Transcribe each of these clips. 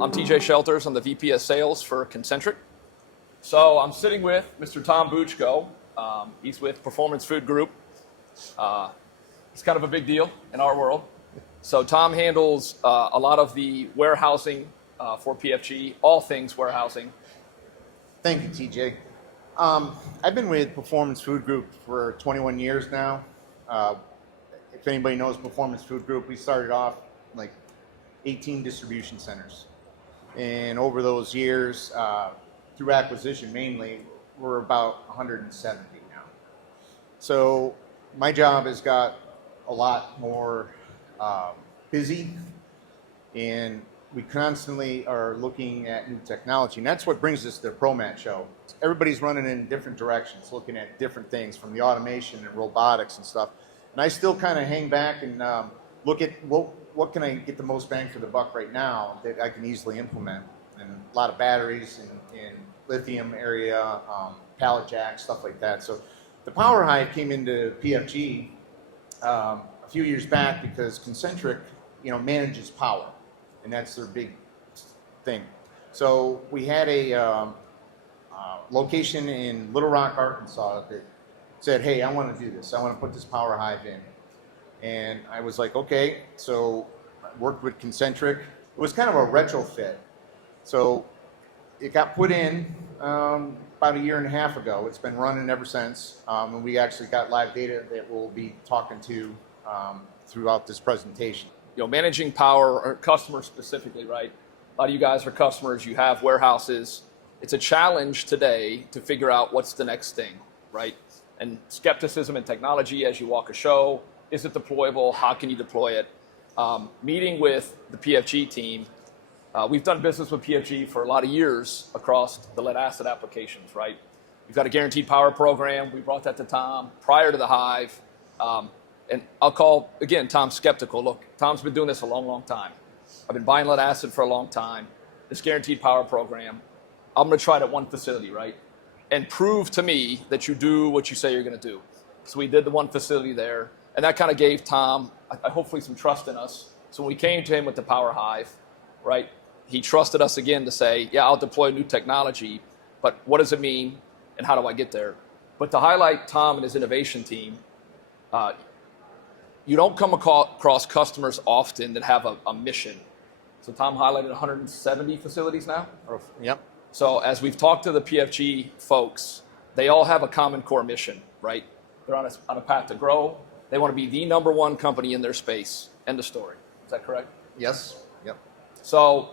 I'm TJ Shelters. I'm the VP of Sales for Concentric. So I'm sitting with Mr. Tom Butchko. He's with Performance Food Group. It's kind of a big deal in our world. So Tom handles a lot of the warehousing for PFG, all things warehousing. Thank you, TJ. I've been with Performance Food Group for 21 years now. If anybody knows Performance Food Group, we started off like 18 distribution centers. And over those years, through acquisition mainly, we're about 170 now. So my job has got a lot more busy, and we constantly are looking at new technology. And that's what brings us to the Promat show. Everybody's running in different directions, looking at different things from the automation and robotics and stuff. And I still kind of hang back and look at what can I get the most bang for the buck right now that I can easily implement. And a lot of batteries in Lithium area, pallet jacks, stuff like that. So the PowerHIVE came into PFG a few years back because Concentric, manages power, and that's their big thing. So we had a location in Little Rock, Arkansas that said, hey, I want to do this. I want to put this PowerHIVE in. And I was like, okay. So I worked with Concentric. It was kind of a retrofit. So it got put in about a year and a half ago. It's been running ever since. And we actually got live data that we'll be talking to throughout this presentation. Managing power, or customers specifically, right? A lot of you guys are customers. You have warehouses. It's a challenge today to figure out what's the next thing, right? And skepticism in technology as you walk a show. Is it deployable? How can you deploy it? Meeting with the PFG team. We've done business with PFG for a lot of years across the lead acid applications, right? We've got a guaranteed power program. We brought that to Tom prior to the Hive. And I'll call, again, Tom skeptical. Look, Tom's been doing this a long, long time. I've been buying lead acid for a long time. This guaranteed power program, I'm going to try it at one facility, right? And prove to me that you do what you say you're going to do. So we did the one facility there, and that kind of gave Tom, hopefully, some trust in us. So when we came to him with the PowerHIVE, right, he trusted us again to say, yeah, I'll deploy new technology, but what does it mean, and how do I get there? But to highlight Tom and his innovation team, you don't come across customers often that have a mission. So Tom highlighted 170 facilities now? Yep. So as we've talked to the PFG folks, they all have a common core mission, right? They're on a path to grow. They want to be the number one company in their space. End of story. Is that correct? Yes. Yep. So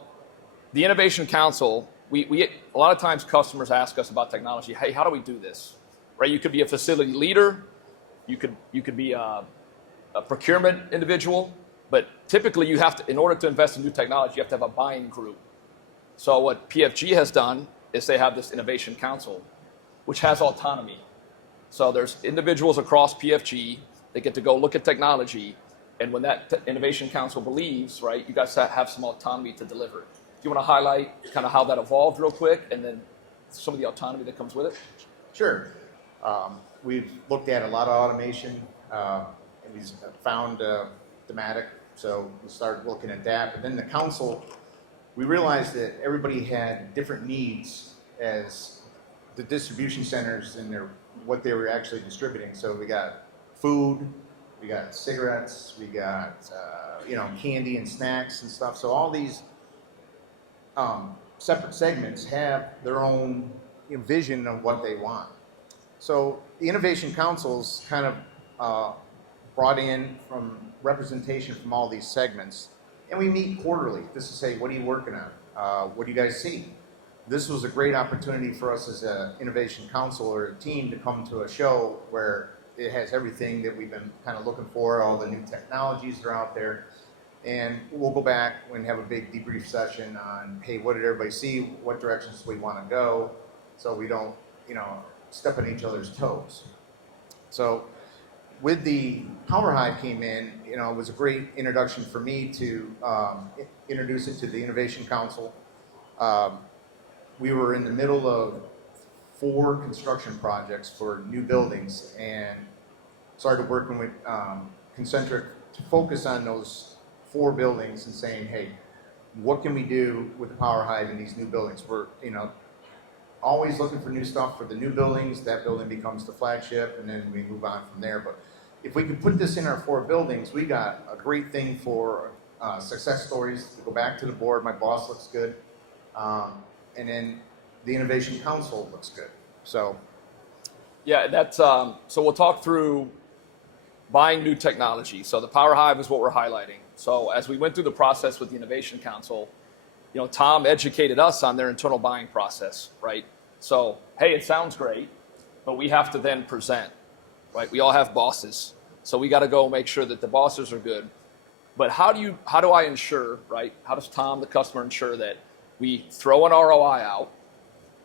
the Innovation Council, we a lot of times customers ask us about technology. Hey, how do we do this? Right? You could be a facility leader. You could be a procurement individual. But typically you have to, in order to invest in new technology, you have to have a buying group. So what PFG has done is they have this Innovation Council, which has autonomy. So there's individuals across PFG that get to go look at technology, and when that Innovation Council believes, right, you guys have some autonomy to deliver. Do you want to highlight kind of how that evolved real quick, and then some of the autonomy that comes with it? Sure. We've looked at a lot of automation, and we've found thematic, so we started looking at that. But then the council, we realized that everybody had different needs as the distribution centers and what they were actually distributing. So we got food, we got cigarettes, we got candy and snacks and stuff. So all these separate segments have their own vision of what they want. So the Innovation Council's kind of brought in from representation from all these segments. And we meet quarterly just to say, what are you working on? What do you guys see? This was a great opportunity for us as an Innovation Council or a team to come to a show where it has everything that we've been kind of looking for, all the new technologies that are out there. And we'll go back and have a big debrief session on, hey, what did everybody see? What directions we want to go? So we don't, step on each other's toes. So with the PowerHIVE came in, it was a great introduction for me to introduce it to the Innovation Council. We were in the middle of 4 construction projects for new buildings and started working with Concentric to focus on those 4 buildings and saying, hey, what can we do with the PowerHIVE in these new buildings? We're, always looking for new stuff for the new buildings. That building becomes the flagship, and then we move on from there. But if we could put this in our 4 buildings, we got a great thing for success stories to go back to the board. My boss looks good, and then the Innovation Council looks good. So, yeah, that's so we'll talk through buying new technology. So the PowerHIVE is what we're highlighting. So as we went through the process with the Innovation Council, Tom educated us on their internal buying process, right? So, hey, it sounds great, but we have to then present, right? We all have bosses. So we got to go make sure that the bosses are good. But how do I ensure, right? How does Tom, the customer, ensure that we throw an ROI out,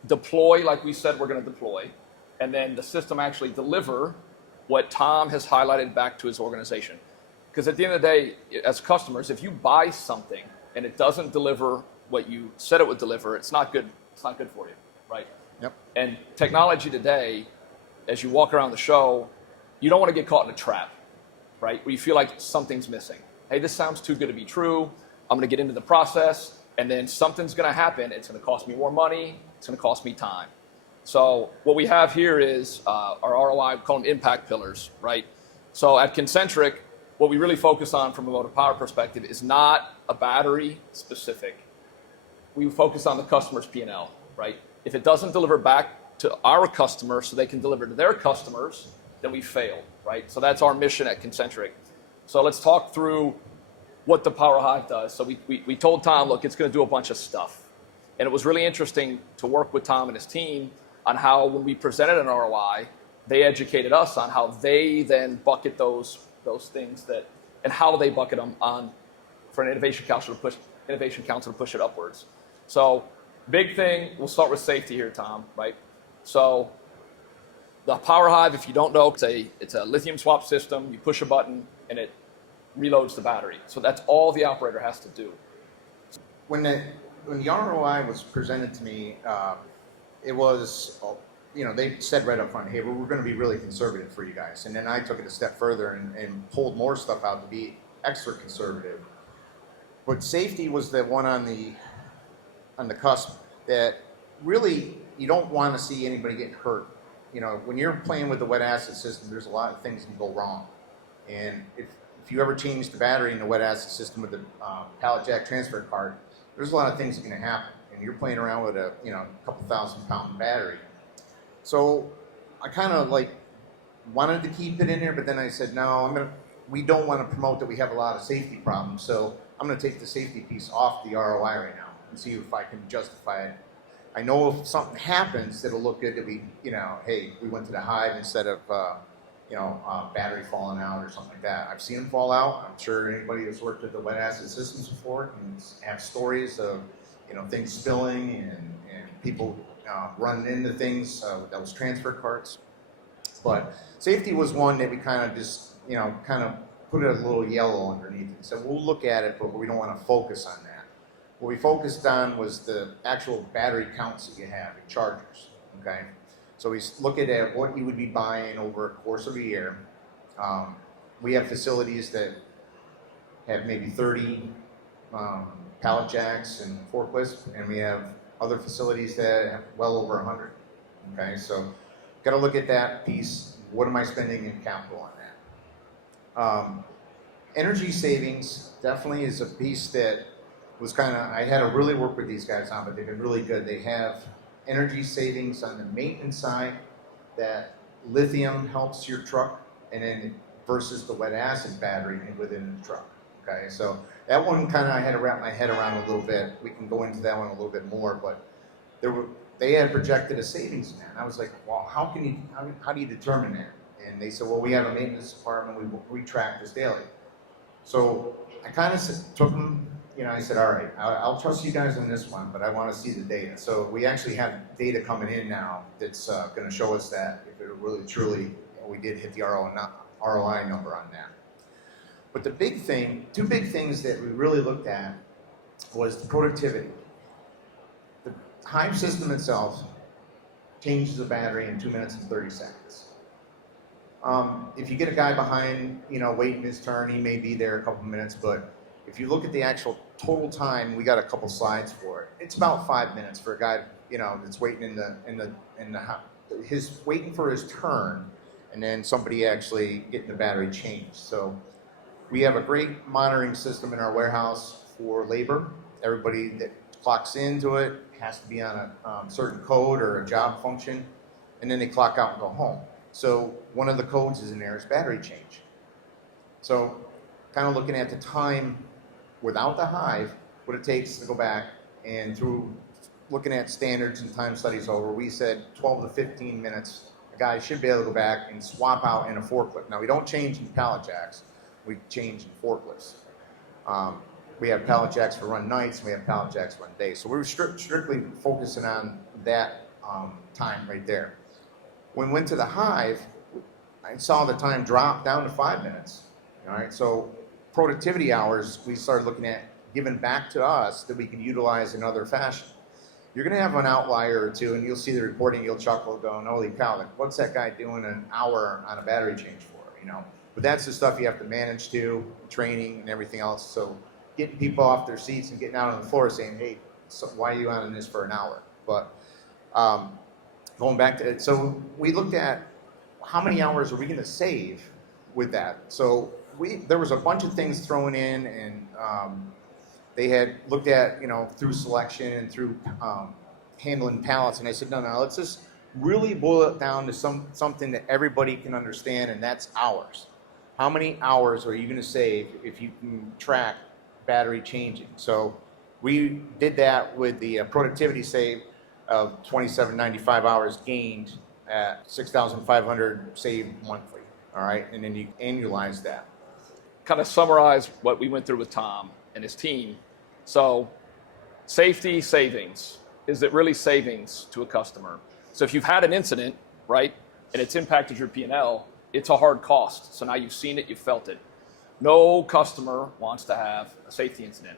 deploy like we said we're going to deploy, and then the system actually deliver what Tom has highlighted back to his organization? Because at the end of the day, as customers, if you buy something and it doesn't deliver what you said it would deliver, it's not good. It's not good for you, right? yep. And technology today, as you walk around the show, you don't want to get caught in a trap, right? Where you feel like something's missing. Hey, this sounds too good to be true. I'm going to get into the process, and then something's going to happen. It's going to cost me more money. It's going to cost me time. So what we have here is our ROI, we call them impact pillars, right? So at Concentric, what we really focus on from a motive power perspective is not a battery specific. We focus on the customer's P&L, right? If it doesn't deliver back to our customers so they can deliver to their customers, then we failed, right? So that's our mission at Concentric. So let's talk through what the PowerHIVE does. So we told Tom, look, it's going to do a bunch of stuff. And it was really interesting to work with Tom and his team on how, when we presented an ROI, they educated us on how they then bucket those things and how they bucket them on for an innovation council to push it upwards. So big thing, we'll start with safety here, Tom, right? So the PowerHIVE, if you don't know, it's a lithium swap system. You push a button and it reloads the battery. So that's all the operator has to do. When the ROI was presented to me, it was, they said right up front, hey, we're going to be really conservative for you guys. And then I took it a step further and pulled more stuff out to be extra conservative. But safety was the one on the cusp that really you don't want to see anybody get hurt. When you're playing with the wet acid system, there's a lot of things that can go wrong. And if you ever change the battery in the wet acid system with the pallet jack transfer card, there's a lot of things that can happen. And you're playing around with a couple 1,000-pound battery. So I kind of wanted to keep it in there, but then I said, no, we don't want to promote that we have a lot of safety problems. So I'm going to take the safety piece off the ROI right now and see if I can justify it. I know if something happens, it'll look good that we, hey, we went to the hive instead of, battery falling out or something like that. I've seen them fall out. I'm sure anybody that's worked with the wet acid systems before can have stories of, things spilling and people running into things with those transfer carts. But safety was one that we kind of just, put a little yellow underneath it. So we'll look at it, but we don't want to focus on that. What we focused on was the actual battery counts that you have in chargers, okay? So we look at what you would be buying over a course of a year. We have facilities that have maybe 30 pallet jacks and forklifts, and we have other facilities that have well over 100, okay? So got to look at that piece. What am I spending in capital on that? Energy savings definitely is a piece that was I had to really work with these guys on, but they've been really good. They have energy savings on the maintenance side that lithium helps your truck, and then versus the wet acid battery within the truck. Okay, so that one I had to wrap my head around a little bit. We can go into that one a little bit more, but they had projected a savings in that. And I was like, well, how do you determine that? And they said, well, we have a maintenance department. We track this daily. So I kind of took them. I said, all right, I'll trust you guys on this one, but I want to see the data. So we actually have data coming in now that's going to show us that if it really, truly, we did hit the ROI number on that. But two big things that we really looked at was the productivity. The Hive system itself changes the battery in 2 minutes and 30 seconds. If you get a guy behind, waiting his turn, he may be there a couple minutes, but if you look at the actual total time, we got a couple slides for it. It's about 5 minutes for a guy, that's waiting waiting for his turn, and then somebody actually getting the battery changed. So we have a great monitoring system in our warehouse for labor. Everybody that clocks into it has to be on a certain code or a job function, and then they clock out and go home. So one of the codes is in there is battery change. So kind of looking at the time without the Hive, what it takes to go back, and through looking at standards and time studies over, we said 12 to 15 minutes, a guy should be able to go back and swap out in a forklift. Now we don't change in pallet jacks, we change in forklifts. We have pallet jacks for run nights, and we have pallet jacks run days. So we were strictly focusing on that time right there. When we went to the Hive, I saw the time drop down to 5 minutes. All right, so productivity hours, we started looking at giving back to us that we can utilize in other fashion. You're going to have an outlier or two, and you'll see the reporting, you'll chuckle going, holy cow, what's that guy doing an hour on a battery change for, But that's the stuff you have to manage to, training and everything else. So getting people off their seats and getting out on the floor saying, hey, so why are you on this for an hour? But going back to it, so we looked at how many hours are we going to save with that. So there was a bunch of things thrown in, and they had looked at, through selection and through handling pallets. And I said, no, let's just really boil it down to something that everybody can understand, and that's hours. How many hours are you going to save if you can track battery changing? So we did that with the productivity save of 2795 hours gained at 6,500 saved monthly. All right, and then you annualize that. Kind of summarize what we went through with Tom and his team. So safety, savings. Is it really savings to a customer? So if you've had an incident, right, and it's impacted your P&L, it's a hard cost. So now you've seen it, you've felt it. No customer wants to have a safety incident.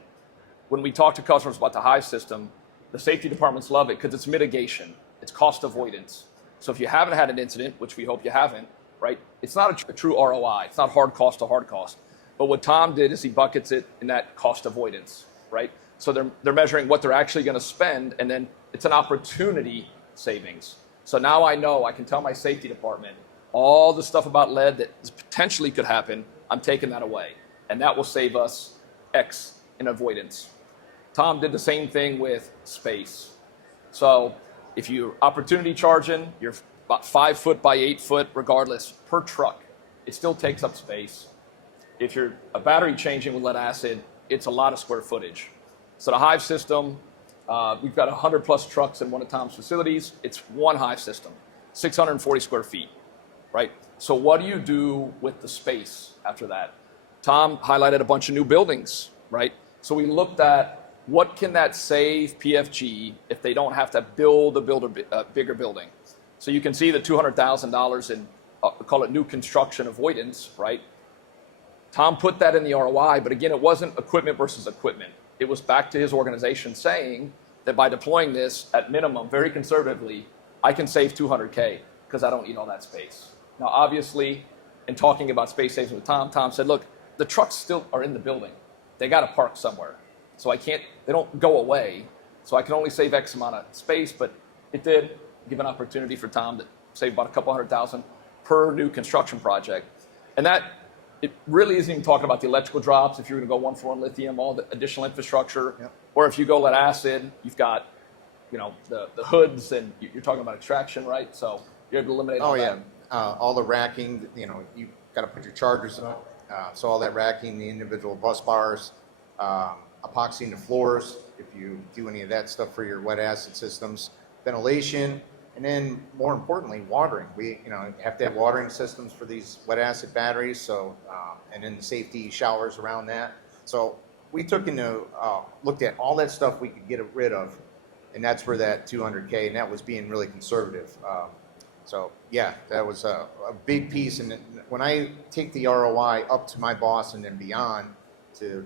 When we talk to customers about the Hive system, the safety departments love it because it's mitigation. It's cost avoidance. So if you haven't had an incident, which we hope you haven't, right, it's not a true ROI. It's not hard cost to hard cost. But what Tom did is he buckets it in that cost avoidance, right? So they're measuring what they're actually going to spend, and then it's an opportunity savings. So now I know I can tell my safety department all the stuff about lead that potentially could happen, I'm taking that away. And that will save us X in avoidance. Tom did the same thing with space. So if you're opportunity charging, you're about 5 foot by 8 foot, regardless, per truck, it still takes up space. If you're a battery changing with lead acid, it's a lot of square footage. So the Hive system, we've got 100 plus trucks in one of Tom's facilities. It's one Hive system, 640 square feet, right? So what do you do with the space after that? Tom highlighted a bunch of new buildings, right? So we looked at what can that save PFG if they don't have to build a bigger building. So you can see the $200,000 in, call it new construction avoidance, right? Tom put that in the ROI, but again, it wasn't equipment versus equipment. It was back to his organization saying that by deploying this at minimum, very conservatively, I can save $200K because I don't need all that space. Now, obviously, in talking about space savings with Tom said, look, the trucks still are in the building. They got to park somewhere. So they don't go away. So I can only save X amount of space, but it did give an opportunity for Tom to save about a couple $100,000 per new construction project. And that, it really isn't even talking about the electrical drops. If you're going to go 1-for-1 lithium, all the additional infrastructure, yep. Or if you go lead acid, you've got, the hoods, and you're talking about extraction, right? So you're able to eliminate all that. All the racking, you've got to put your chargers up. So all that racking, the individual bus bars, epoxying the floors, if you do any of that stuff for your lead acid systems, ventilation, and then more importantly, watering. We have to have watering systems for these lead acid batteries, so and then the safety showers around that. So we looked at all that stuff we could get rid of, and that's where that $200K, and that was being really conservative. So yeah, that was a big piece. And when I take the ROI up to my boss and then beyond to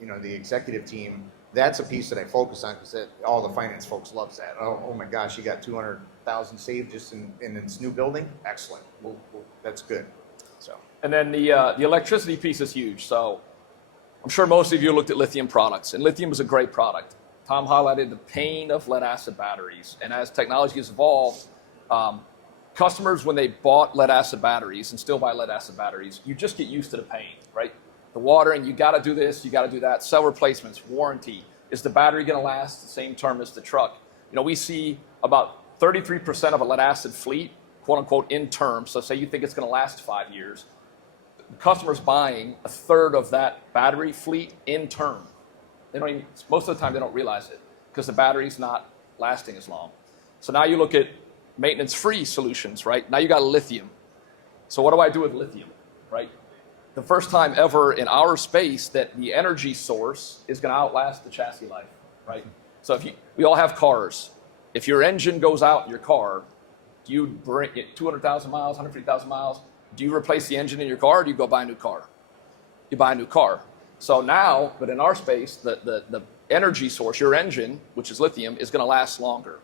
the executive team, that's a piece that I focus on because all the finance folks loves that. Oh my gosh, you got 200,000 saved just in this new building. Excellent. Well, that's good. So. And then the electricity piece is huge. So I'm sure most of you looked at lithium products, and lithium is a great product. Tom highlighted the pain of lead acid batteries, and as technology has evolved, customers, when they bought lead acid batteries and still buy lead acid batteries, you just get used to the pain, right? The watering, you got to do this, you got to do that. Cell replacements, warranty. Is the battery going to last the same term as the truck? You know, we see about 33% of a lead acid fleet, quote unquote, in term. So say you think it's going to last 5 years. The customer's buying a third of that battery fleet in term. They don't even, most of the time they don't realize it because the battery's not lasting as long. So now you look at maintenance-free solutions, right? Now you got lithium. So what do I do with lithium, right? The first time ever in our space that the energy source is going to outlast the chassis life, right? So if we all have cars. If your engine goes out in your car, do you bring it 200,000 miles, 150,000 miles? Do you replace the engine in your car, or do you go buy a new car? You buy a new car. So now, but in our space, the energy source, your engine, which is lithium, is going to last longer.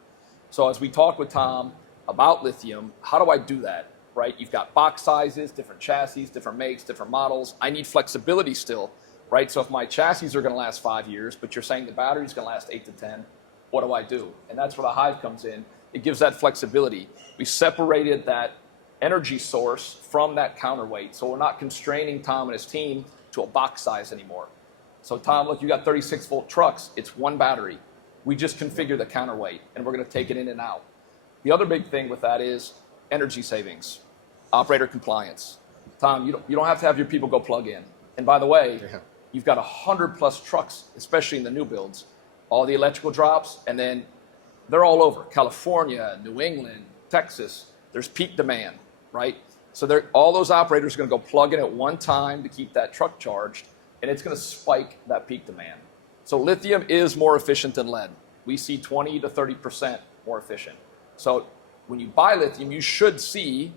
So as we talk with Tom about lithium, how do I do that, right? You've got box sizes, different chassis, different makes, different models. I need flexibility still, right? So if my chassis are going to last 5 years, but you're saying the battery's going to last 8 to 10, what do I do? And that's where the Hive comes in. It gives that flexibility. We separated that energy source from that counterweight. So we're not constraining Tom and his team to a box size anymore. So Tom, look, you got 36 volt trucks. It's one battery. We just configure the counterweight and we're going to take it in and out. The other big thing with that is energy savings, operator compliance. Tom, you don't have to have your people go plug in. And by the way, you've got 100+ trucks, especially in the new builds, all the electrical drops, and then they're all over. California, New England, Texas, there's peak demand, right? So all those operators are going to go plug in at one time to keep that truck charged, and it's going to spike that peak demand. So lithium is more efficient than lead. We see 20 to 30% more efficient. So when you buy lithium, you should see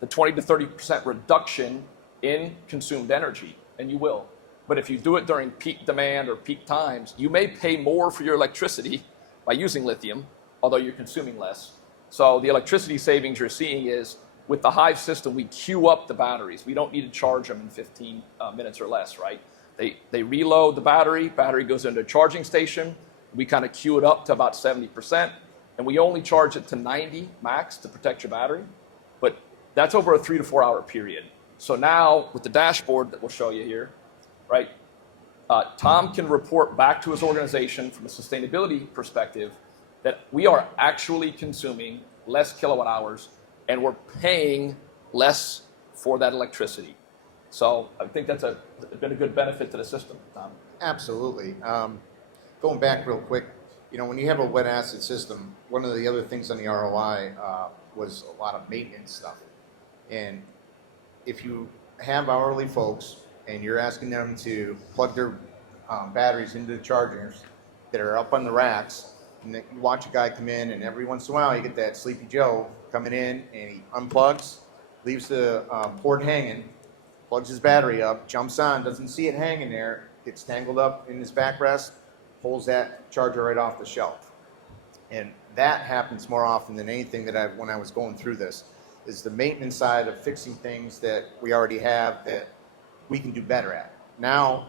the 20 to 30% reduction in consumed energy, and you will. But if you do it during peak demand or peak times, you may pay more for your electricity by using lithium, although you're consuming less. So the electricity savings you're seeing is, with the Hive system, we queue up the batteries. We don't need to charge them in 15 minutes or less, right? They reload the battery goes into a charging station, we kind of queue it up to about 70%, and we only charge it to 90 max to protect your battery, but that's over a 3 to 4 hour period. So now, with the dashboard that we'll show you here, right, Tom can report back to his organization from a sustainability perspective that we are actually consuming less kilowatt hours and we're paying less for that electricity. So I think that's been a good benefit to the system, Tom. Absolutely. Going back real quick, you know, when you have a wet acid system, one of the other things on the ROI was a lot of maintenance stuff. And if you have hourly folks and you're asking them to plug their batteries into the chargers that are up on the racks, and then you watch a guy come in, and every once in a while you get that Sleepy Joe coming in, and he unplugs, leaves the port hanging, plugs his battery up, jumps on, doesn't see it hanging there, gets tangled up in his backrest, pulls that charger right off the shelf. And that happens more often than anything that when I was going through this, is the maintenance side of fixing things that we already have that we can do better at. Now,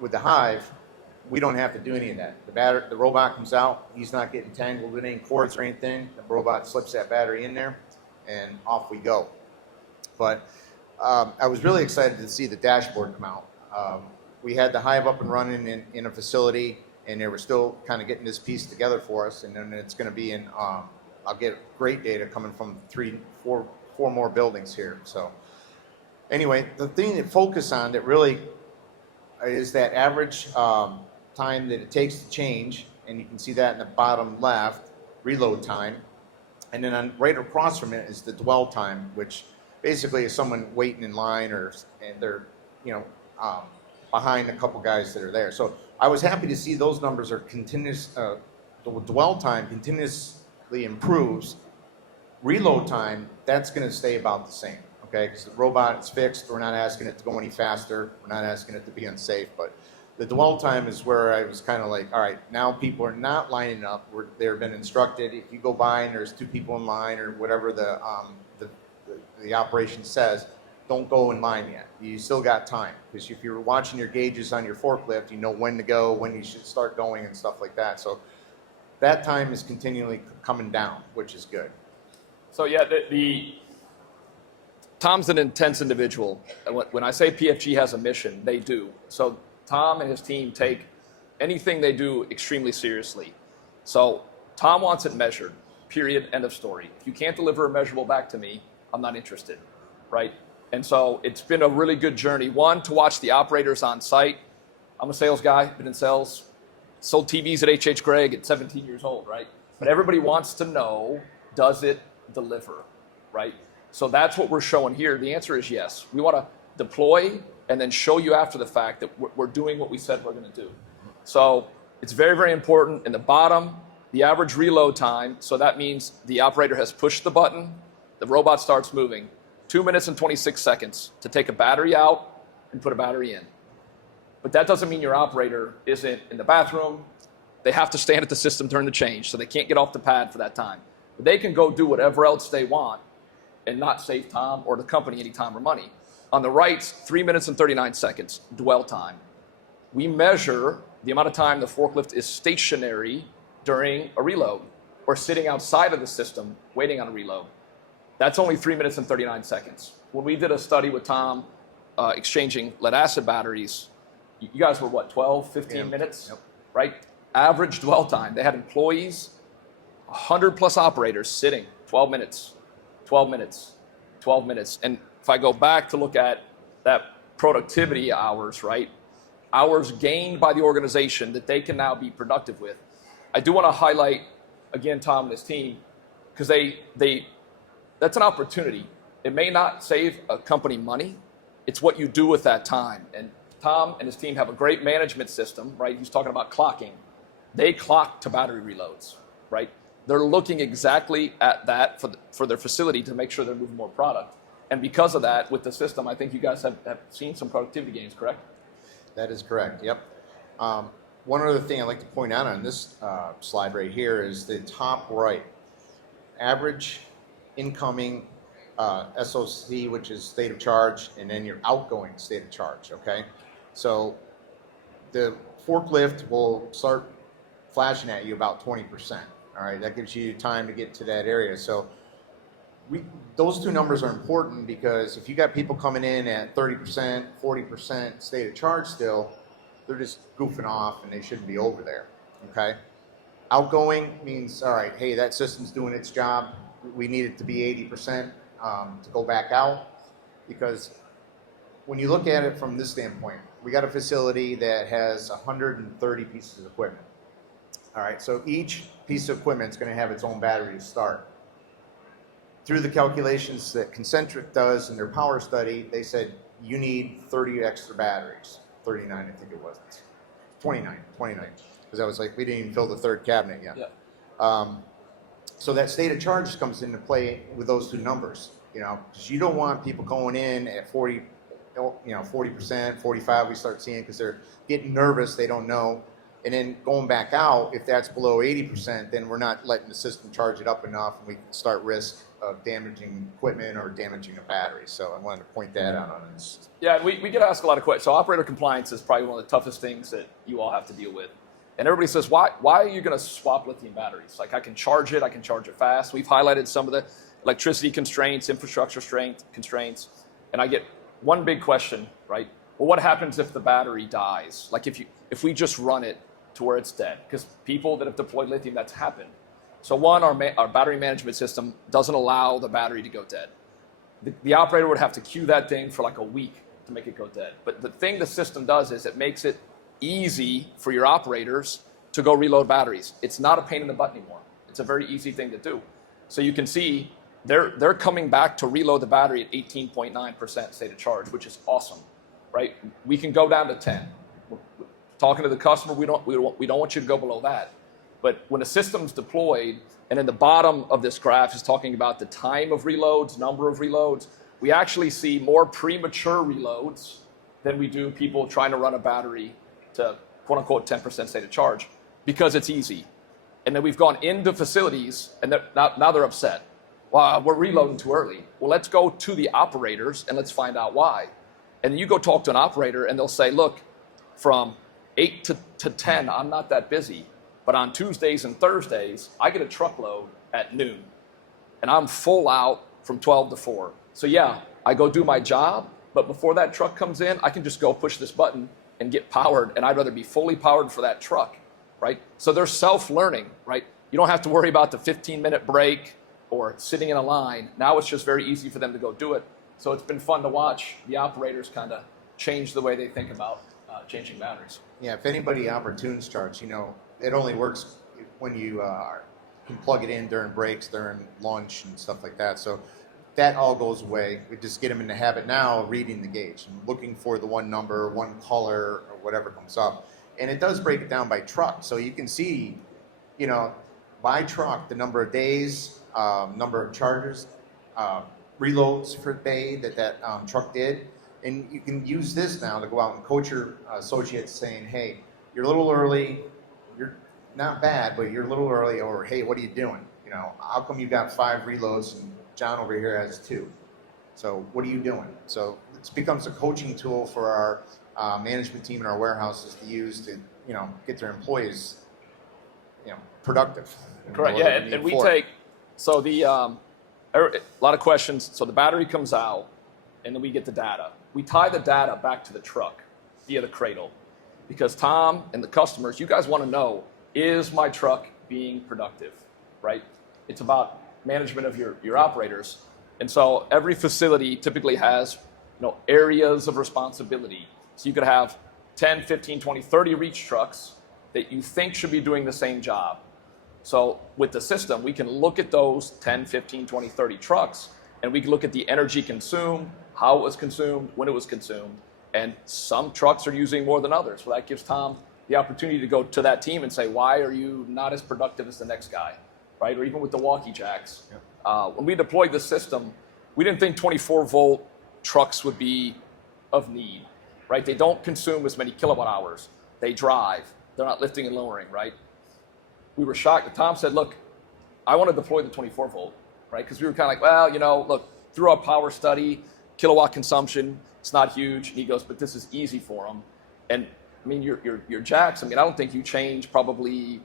with the Hive, we don't have to do any of that. The robot comes out, he's not getting tangled in any cords or anything. The robot slips that battery in there, and off we go. But I was really excited to see the dashboard come out. We had the Hive up and running in a facility, and they were still kind of getting this piece together for us, and then it's going to be in, I'll get great data coming from 4 more buildings here. So anyway, the thing to focus on that really is that average time that it takes to change, and you can see that in the bottom left, reload time. And then right across from it is the dwell time, which basically is someone waiting in line and they're, you know, behind a couple guys that are there. So I was happy to see those numbers are continuous. The dwell time continuously improves. Reload time, that's going to stay about the same, okay? Because the robot is fixed. We're not asking it to go any faster. We're not asking it to be unsafe. But the dwell time is where I was kind of like, all right, now people are not lining up. They've been instructed. If you go by and there's 2 people in line or whatever the operation says, don't go in line yet. You still got time, because if you're watching your gauges on your forklift, you know when to go, when you should start going and stuff like that. So that time is continually coming down, which is good. So yeah, Tom's an intense individual. When I say PFG has a mission, they do. So Tom and his team take anything they do extremely seriously. So Tom wants it measured, period, end of story. If you can't deliver a measurable back to me, I'm not interested, right? And so it's been a really good journey. One, to watch the operators on site. I'm a sales guy, been in sales, sold TVs at H.H. Gregg at 17 years old, right? But everybody wants to know, does it deliver, right? So that's what we're showing here. The answer is yes. We want to deploy and then show you after the fact that we're doing what we said we're going to do. So it's very, very important. In the bottom, the average reload time. So that means the operator has pushed the button, the robot starts moving. 2 minutes and 26 seconds to take a battery out and put a battery in. But that doesn't mean your operator isn't in the bathroom. They have to stand at the system during the change, so they can't get off the pad for that time. But they can go do whatever else they want and not save Tom or the company any time or money. On the right, 3 minutes and 39 seconds, dwell time. We measure the amount of time the forklift is stationary during a reload or sitting outside of the system waiting on a reload. That's only 3 minutes and 39 seconds. When we did a study with Tom exchanging lead acid batteries, you guys were what, 12, 15 minutes, Yep. right? Average dwell time. They had employees, 100 plus operators sitting, 12 minutes, 12 minutes, 12 minutes. And if I go back to look at that productivity hours, right? Hours gained by the organization that they can now be productive with. I do want to highlight, again, Tom and his team, because that's an opportunity. It may not save a company money. It's what you do with that time. And Tom and his team have a great management system, right? He's talking about clocking. They clock to battery reloads, right? They're looking exactly at that for their facility to make sure they're moving more product. And because of that, with the system, I think you guys have seen some productivity gains, correct? That is correct, yep. One other thing I'd like to point out on this slide right here is the top right. Average incoming SOC, which is state of charge, and then your outgoing state of charge, okay? So the forklift will start flashing at you about 20%, all right? That gives you time to get to that area. So those two numbers are important, because if you got people coming in at 30%, 40% state of charge still, they're just goofing off and they shouldn't be over there, okay? Outgoing means, all right, hey, that system's doing its job. We need it to be 80% to go back out, because when you look at it from this standpoint, we got a facility that has 130 pieces of equipment. All right, so each piece of equipment is going to have its own battery to start. Through the calculations that Concentric does in their power study, they said you need 30 extra batteries. 39, I think it was. 29, because I was like, we didn't even fill the third cabinet yet. Yeah. So that state of charge comes into play with those two numbers, because you don't want people going in at 40, 40%, 45, we start seeing, because they're getting nervous, they don't know. And then going back out, if that's below 80%, then we're not letting the system charge it up enough, and we can start risk of damaging equipment or damaging a battery. So I wanted to point that out on this. Yeah, and we get asked a lot of questions. So operator compliance is probably one of the toughest things that you all have to deal with. And everybody says, why are you going to swap lithium batteries? Like, I can charge it fast. We've highlighted some of the electricity constraints, infrastructure constraints. And I get one big question, right? Well, what happens if the battery dies? Like if we just run it to where it's dead? Because people that have deployed lithium, that's happened. So one, our battery management system doesn't allow the battery to go dead. The operator would have to queue that thing for like a week to make it go dead. But the thing the system does is it makes it easy for your operators to go reload batteries. It's not a pain in the butt anymore. It's a very easy thing to do. So you can see they're coming back to reload the battery at 18.9% state of charge, which is awesome, right? We can go down to 10. Talking to the customer, we don't want you to go below that. But when a system's deployed, and in the bottom of this graph is talking about the time of reloads, number of reloads, we actually see more premature reloads than we do people trying to run a battery to quote unquote 10% state of charge, because it's easy. And then we've gone into facilities and now they're upset. Well, we're reloading too early. Well, let's go to the operators and let's find out why. And then you go talk to an operator and they'll say, look, from 8 to 10, I'm not that busy. But on Tuesdays and Thursdays, I get a truckload at noon. And I'm full out from 12 to 4. So yeah, I go do my job, but before that truck comes in, I can just go push this button and get powered, and I'd rather be fully powered for that truck, right? So they're self-learning, right? You don't have to worry about the 15-minute break or sitting in a line. Now it's just very easy for them to go do it. So it's been fun to watch the operators kind of change the way they think about changing batteries. Yeah, if anybody opportunes charts, it only works when you can plug it in during breaks, during lunch and stuff like that. So that all goes away. We just get them in the habit now of reading the gauge and looking for the one number, one color, or whatever comes up. And it does break it down by truck. So you can see, by truck, the number of days, number of charges, reloads per day that truck did. And you can use this now to go out and coach your associates saying, hey, you're a little early, you're not bad, but you're a little early, or hey, what are you doing? How come you got 5 reloads and John over here has 2? So what are you doing? So it becomes a coaching tool for our management team and our warehouses to use to, get their employees, productive. Correct. Yeah, and we take, so the a lot of questions. So the battery comes out, and then we get the data. We tie the data back to the truck via the cradle, because Tom and the customers, you guys want to know, is my truck being productive, right? It's about management of your operators. And so every facility typically has areas of responsibility. So you could have 10, 15, 20, 30 reach trucks that you think should be doing the same job. So with the system, we can look at those 10, 15, 20, 30 trucks, and we can look at the energy consumed, how it was consumed, when it was consumed. And some trucks are using more than others. Well, that gives Tom the opportunity to go to that team and say, why are you not as productive as the next guy? Right? Or even with the walkie jacks. Yep. When we deployed the system, we didn't think 24-volt trucks would be of need, right? They don't consume as many kilowatt hours. They drive. They're not lifting and lowering, right? We were shocked. Tom said, look, I want to deploy the 24-volt, right? Because we were kind of like, well, look, through our power study, kilowatt consumption, it's not huge. And he goes, but this is easy for them. And I mean, your jacks, I don't think you change probably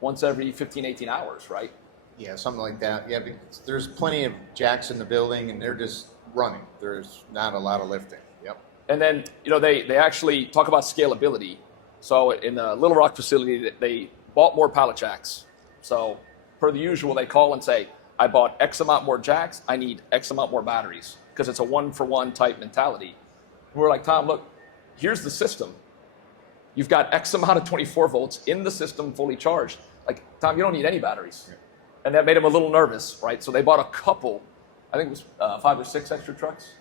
once every 15, 18 hours, right? Yeah, something like that. Yeah, because there's plenty of jacks in the building and they're just running. There's not a lot of lifting. Yep. And then, they actually talk about scalability. So in the Little Rock facility, they bought more pallet jacks. So per the usual, they call and say, I bought X amount more jacks. I need X amount more batteries, because it's a 1-for-1 type mentality. And we're like, Tom, look, here's the system. You've got X amount of 24 volts in the system fully charged. Like, Tom, you don't need any batteries. Yeah. And that made them a little nervous, right? So they bought a couple, I think it was 5 or 6 extra trucks.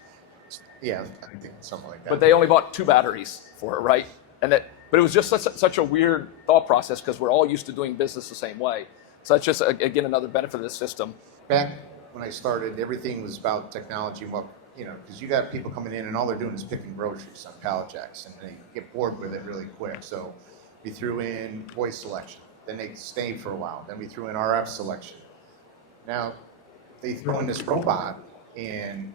Yeah, I think something like that. But they only bought 2 batteries for it, right? But it was just such a weird thought process, because we're all used to doing business the same way. So that's just, again, another benefit of this system. Back when I started, everything was about technology. Because you got people coming in and all they're doing is picking groceries on pallet jacks, and they get bored with it really quick. So we threw in voice selection. Then they stay for a while. Then we threw in RF selection. Now they throw in this robot, and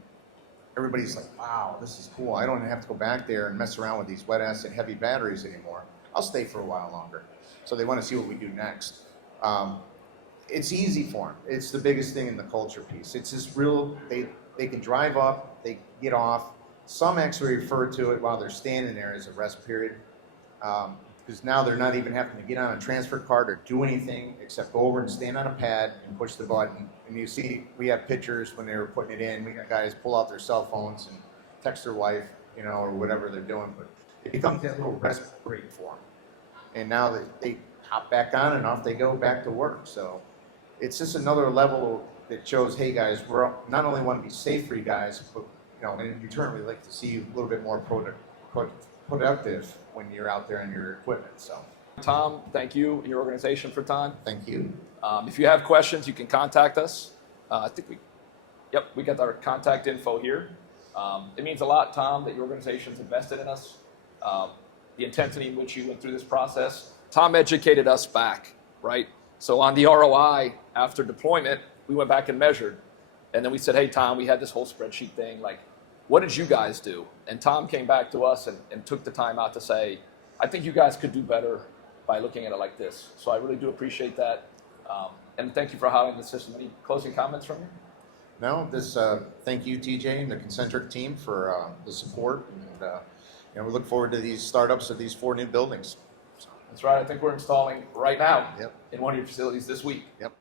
everybody's like, wow, this is cool. I don't have to go back there and mess around with these wet acid heavy batteries anymore. I'll stay for a while longer. So they want to see what we do next. It's easy for them. It's the biggest thing in the culture piece. It's just real, they can drive up, they get off. Some actually refer to it while they're standing there as a rest period. Because now they're not even having to get on a transfer card or do anything except go over and stand on a pad and push the button. And you see, we have pictures when they were putting it in. We got guys pull out their cell phones and text their wife, or whatever they're doing. But it becomes that little rest break for them. And now they hop back on and off they go back to work. So it's just another level that shows, hey guys, we're not only want to be safe for you guys, but in return we'd like to see you a little bit more productive when you're out there in your equipment. So, Tom, thank you and your organization for time. Thank you. If you have questions, you can contact us. I think we got our contact info here. It means a lot, Tom, that your organization's invested in us. The intensity in which you went through this process. Tom educated us back, right? So on the ROI after deployment, we went back and measured. And then we said, hey, Tom, we had this whole spreadsheet thing. Like, what did you guys do? And Tom came back to us and took the time out to say, I think you guys could do better by looking at it like this. So I really do appreciate that. And thank you for highlighting the system. Any closing comments from you? No, thank you, TJ, and the Concentric team for the support. And we look forward to these startups of these 4 new buildings. That's right. I think we're installing right now Yep. in one of your facilities this week. Yep.